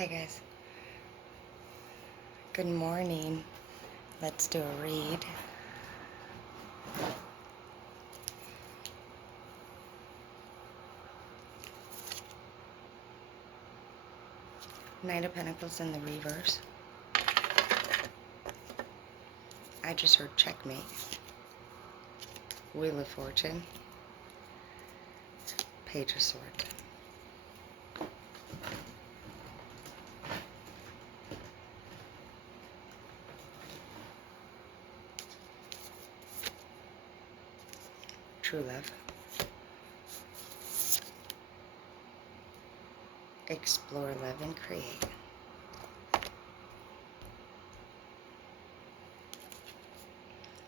Hi guys. Good morning. Let's do a read. Knight of Pentacles in the reverse. I just heard checkmate. Wheel of Fortune. Page of Swords. True love. Explore, love, and create.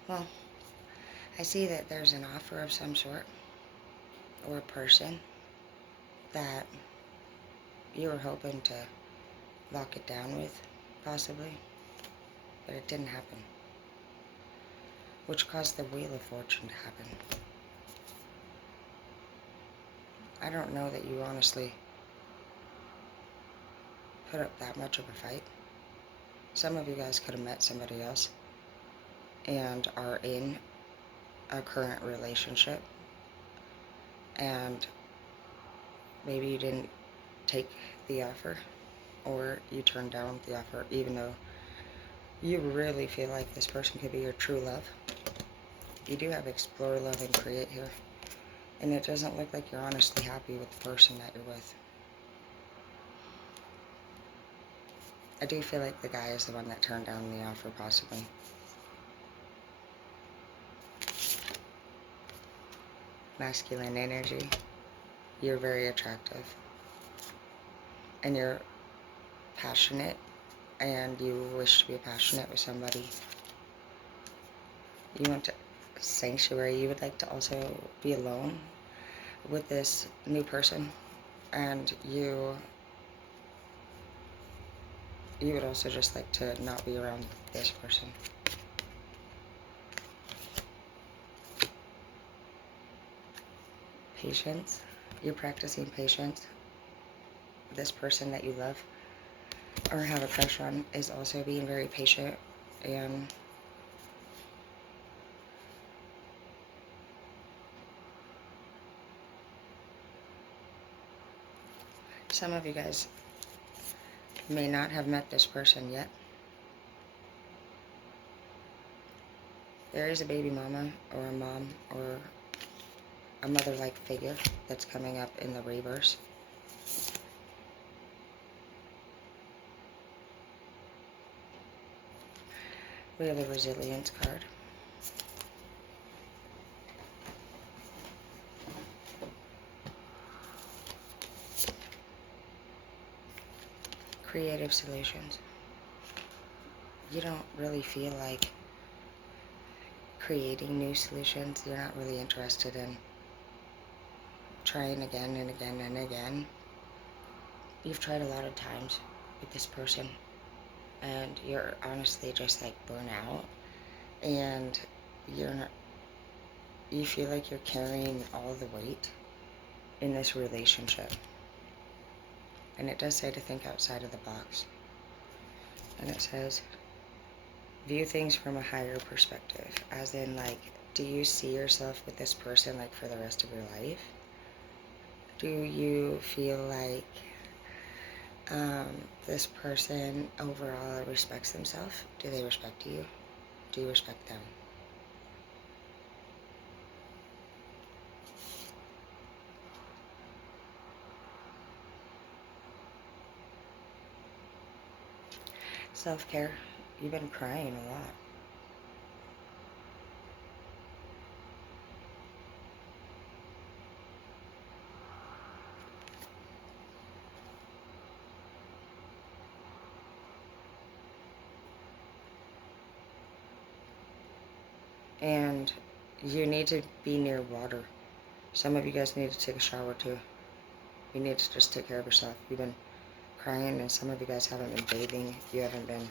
Well, I see that there's an offer of some sort, or a person that you were hoping to lock it down with, possibly, but it didn't happen, which caused the Wheel of Fortune to happen. I don't know that you honestly put up that much of a fight. Some of you guys could have met somebody else and are in a current relationship, and maybe you didn't take the offer, or you turned down the offer even though you really feel like this person could be your true love. You do have explore, love, and create here, and it doesn't look like you're honestly happy with the person that you're with. I do feel like the guy is the one that turned down the offer, possibly. Masculine energy. You're very attractive, and you're passionate, and you wish to be passionate with somebody. You want to sanctuary. You would like to also be alone with this new person, and you would also just like to not be around this person. Patience. You're practicing patience. This person that you love or have a crush on is also being very patient, and some of you guys may not have met this person yet. There is a baby mama or a mom or a mother-like figure that's coming up in the reverse. We have the Resilience card. Creative solutions. You don't really feel like creating new solutions. You're not really interested in trying again and again and again. You've tried a lot of times with this person, and you're honestly just like burnt out, and you feel like you're carrying all the weight in this relationship. And it does say to think outside of the box. And it says, view things from a higher perspective. As in, like, do you see yourself with this person, like, for the rest of your life? Do you feel like this person overall respects themselves? Do they respect you? Do you respect them? Self-care. You've been crying a lot. And you need to be near water. Some of you guys need to take a shower too. You need to just take care of yourself. You've been crying, and some of you guys haven't been bathing. You haven't been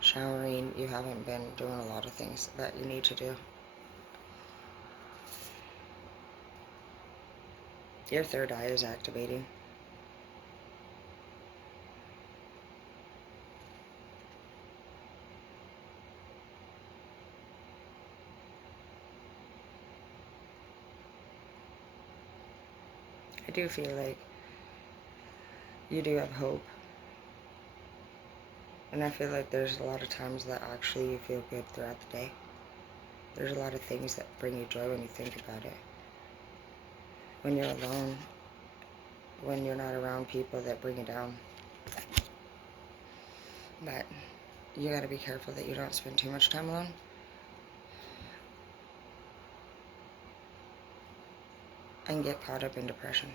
showering. You haven't been doing a lot of things that you need to do. Your third eye is activating. I do feel like you do have hope. And I feel like there's a lot of times that actually you feel good throughout the day. There's a lot of things that bring you joy when you think about it. When you're alone, when you're not around people that bring you down. But you gotta be careful that you don't spend too much time alone. And get caught up in depression.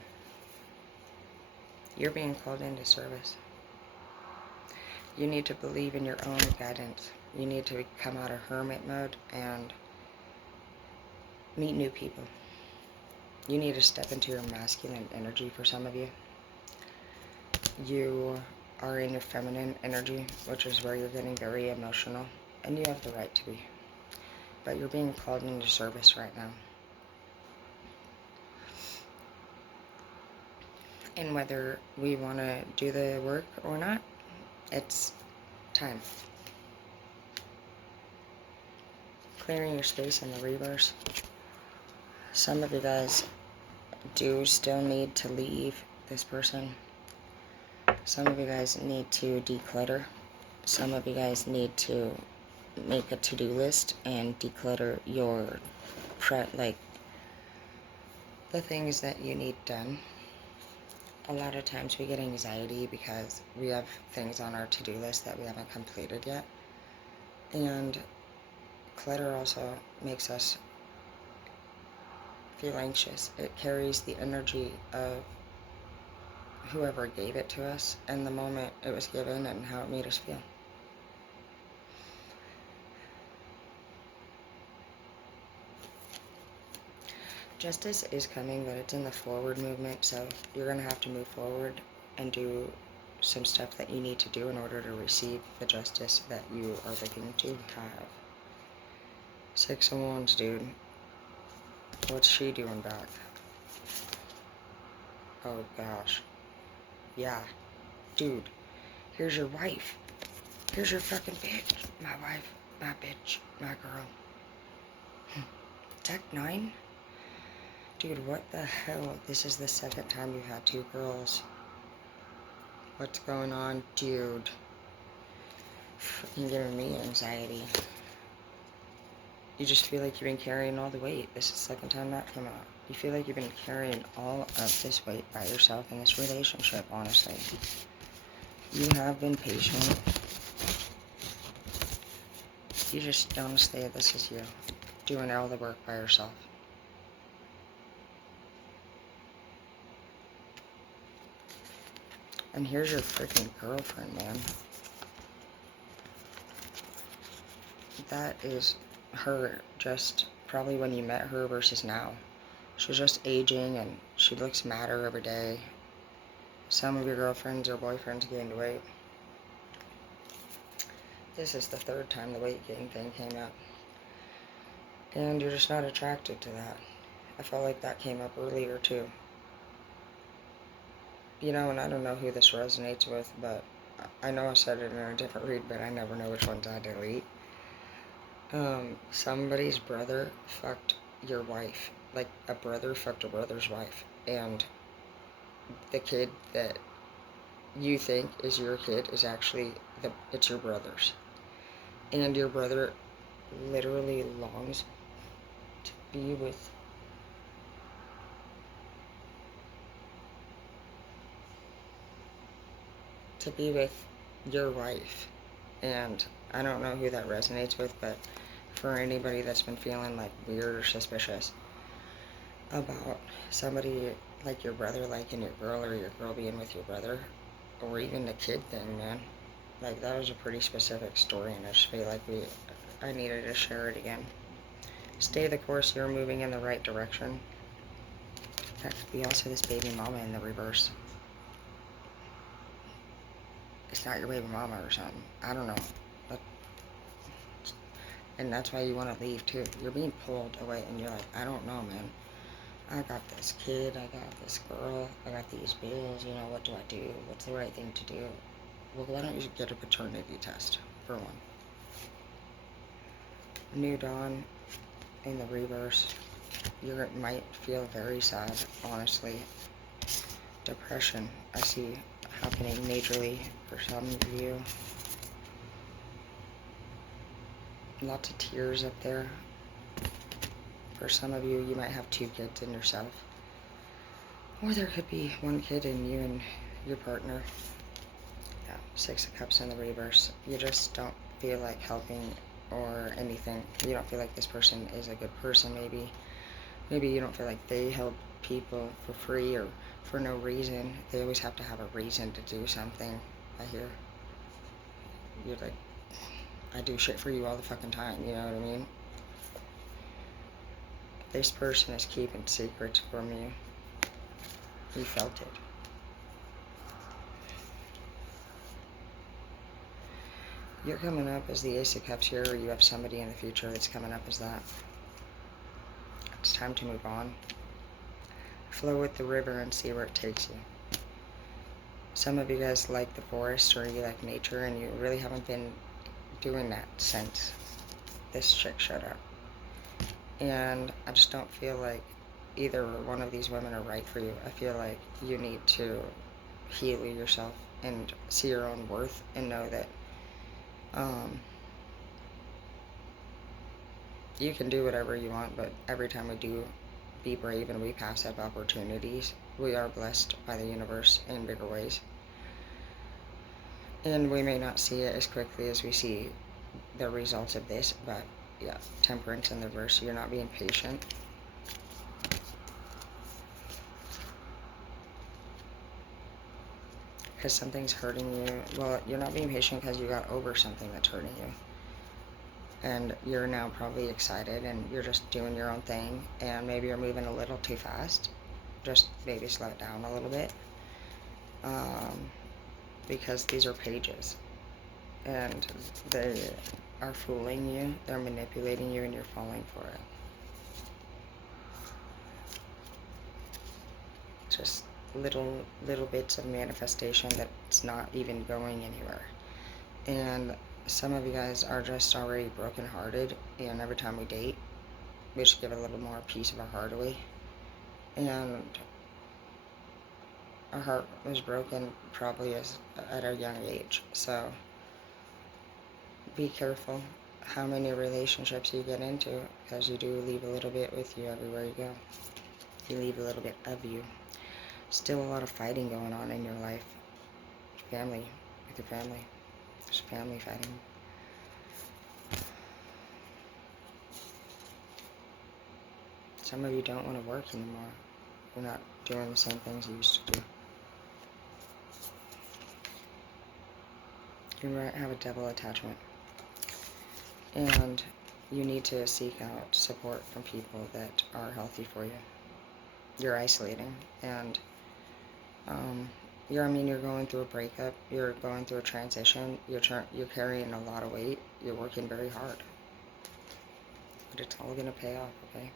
You're being called into service. You need to believe in your own guidance. You need to come out of hermit mode and meet new people. You need to step into your masculine energy for some of you. You are in your feminine energy, which is where you're getting very emotional, and you have the right to be. But you're being called into service right now. And whether we want to do the work or not, it's time. Clearing your space in the reverse. Some of you guys do still need to leave this person. Some of you guys need to declutter. Some of you guys need to make a to-do list and declutter your like the things that you need done. A lot of times we get anxiety because we have things on our to-do list that we haven't completed yet. And clutter also makes us feel anxious. It carries the energy of whoever gave it to us and the moment it was given and how it made us feel. Justice is coming, but it's in the forward movement, so you're going to have to move forward and do some stuff that you need to do in order to receive the justice that you are looking to have. 6 of Wands, dude. What's she doing back? Oh gosh. Yeah. Dude. Here's your wife. Here's your fucking bitch. My wife. My bitch. My girl. Deck 9? Dude, what the hell? This is the 2nd time you've had 2 girls. What's going on, dude? Fucking giving me anxiety. You just feel like you've been carrying all the weight. This is the 2nd time that came out. You feel like you've been carrying all of this weight by yourself in this relationship, honestly. You have been patient. You just honestly, this is you doing all the work by yourself. And here's your freaking girlfriend, man. That is her just probably when you met her versus now. She's just aging and she looks madder every day. Some of your girlfriends or boyfriends gained weight. This is the 3rd time the weight gain thing came up. And you're just not attracted to that. I felt like that came up earlier too. You know, and I don't know who this resonates with, but I know I said it in a different read, but I never know which ones I delete. Somebody's brother fucked your wife. Like, a brother fucked a brother's wife. And the kid that you think is your kid is actually, it's your brother's. And your brother literally longs to be with your wife. And I don't know who that resonates with, but for anybody that's been feeling like weird or suspicious about somebody like your brother liking your girl or your girl being with your brother, or even the kid thing, man, like that was a pretty specific story, and I just feel like I needed to share it again. Stay the course, you're moving in the right direction. That could be also this baby mama in the reverse. It's not your baby mama or something. I don't know. But, and that's why you want to leave too. You're being pulled away and you're like, I don't know, man. I got this kid, I got this girl, I got these bills, you know, what do I do? What's the right thing to do? Well, why don't you get a paternity test, for one? New dawn in the reverse. You might feel very sad, honestly. depression I see happening majorly for some of you. Lots of tears up there. For some of you, you might have 2 kids in yourself. Or there could be 1 kid in you and your partner. Yeah, 6 of Cups in the reverse. You just don't feel like helping or anything. You don't feel like this person is a good person, maybe. Maybe you don't feel like they help people for free or for no reason. They always have to have a reason to do something, I hear. You're like, I do shit for you all the fucking time, you know what I mean? This person is keeping secrets from you. You felt it. You're coming up as the Ace of Cups here, or you have somebody in the future that's coming up as that. It's time to move on. Flow with the river and see where it takes you. Some of you guys like the forest or you like nature, and you really haven't been doing that since this chick showed up. And I just don't feel like either one of these women are right for you. I feel like you need to heal yourself and see your own worth and know that you can do whatever you want, but every time we do be brave and we pass up opportunities, we are blessed by the universe in bigger ways. And we may not see it as quickly as we see the results of this, but yeah, Temperance in the reverse. You're not being patient. Because something's hurting you. Well, you're not being patient because you got over something that's hurting you. And you're now probably excited and you're just doing your own thing, and maybe you're moving a little too fast. Just maybe slow it down a little bit. Because these are pages. And they are fooling you. They're manipulating you and you're falling for it. Just little bits of manifestation that's not even going anywhere. And some of you guys are just already brokenhearted, and every time we date, we just give a little more piece of our heart away. And our heart was broken probably at a young age. So be careful how many relationships you get into, because you do leave a little bit with you everywhere you go. You leave a little bit of you. Still a lot of fighting going on in your life. Family, with your family. There's family fighting. Some of you don't want to work anymore. You're not doing the same things you used to do. You might have a double attachment. And you need to seek out support from people that are healthy for you. You're isolating, and you're going through a breakup, you're going through a transition, you're carrying a lot of weight, you're working very hard. But it's all gonna pay off, okay?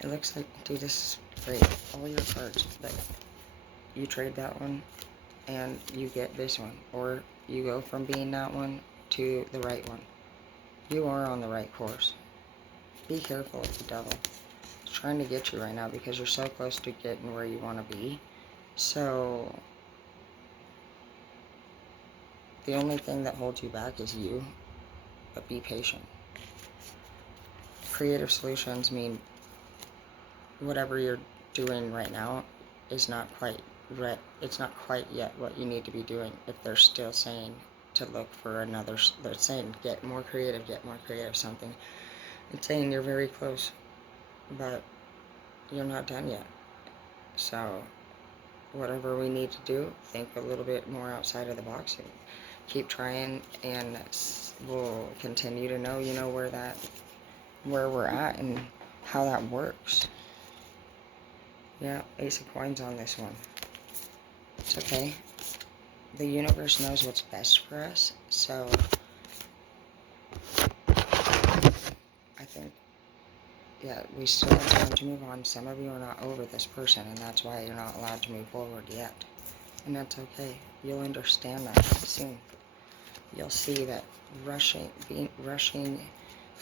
It looks like, dude, this is great. All your cards, like, you trade that one, and you get this one. Or you go from being that one to the right one. You are on the right course. Be careful of the devil. He's trying to get you right now because you're so close to getting where you want to be. So the only thing that holds you back is you. But be patient. Creative solutions mean whatever you're doing right now is not quite right. It's not quite yet what you need to be doing. If they're still saying to look for another, they're saying get more creative, something. It's saying you're very close, but you're not done yet. So whatever we need to do, think a little bit more outside of the box and keep trying, and we'll continue to know, where we're at and how that works. Yeah, Ace of Coins on this one. It's okay. The universe knows what's best for us, so I think, yeah, we still have time to move on. Some of you are not over this person, and that's why you're not allowed to move forward yet. And that's okay. You'll understand that soon. You'll see that rushing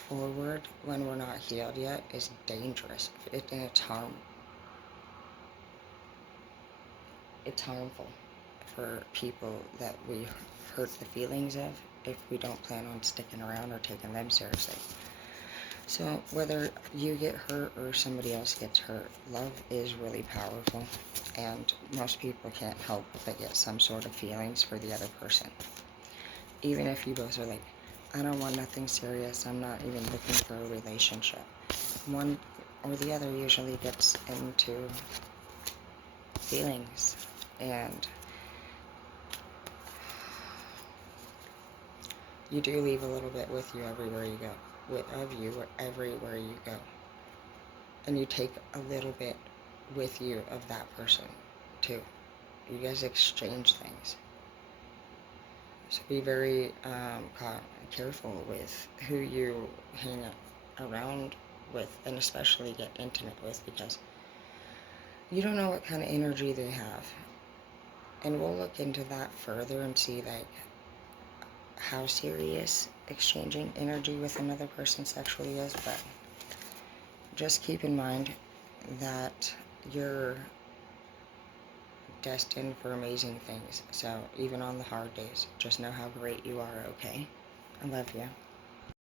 forward when we're not healed yet is dangerous. It's harm. it's harmful for people that we hurt the feelings of if we don't plan on sticking around or taking them seriously. So whether you get hurt or somebody else gets hurt, love is really powerful, and most people can't help but get some sort of feelings for the other person. Even if you both are like, I don't want nothing serious, I'm not even looking for a relationship. One or the other usually gets into feelings, and you do leave a little bit with you everywhere you go. Of you everywhere you go. And you take a little bit with you of that person, too. You guys exchange things. So be very careful with who you hang around with, and especially get intimate with, because you don't know what kind of energy they have. And we'll look into that further and see, like, how serious exchanging energy with another person sexually is, but just keep in mind that you're destined for amazing things. So even on the hard days, just know how great you are, okay? I love you.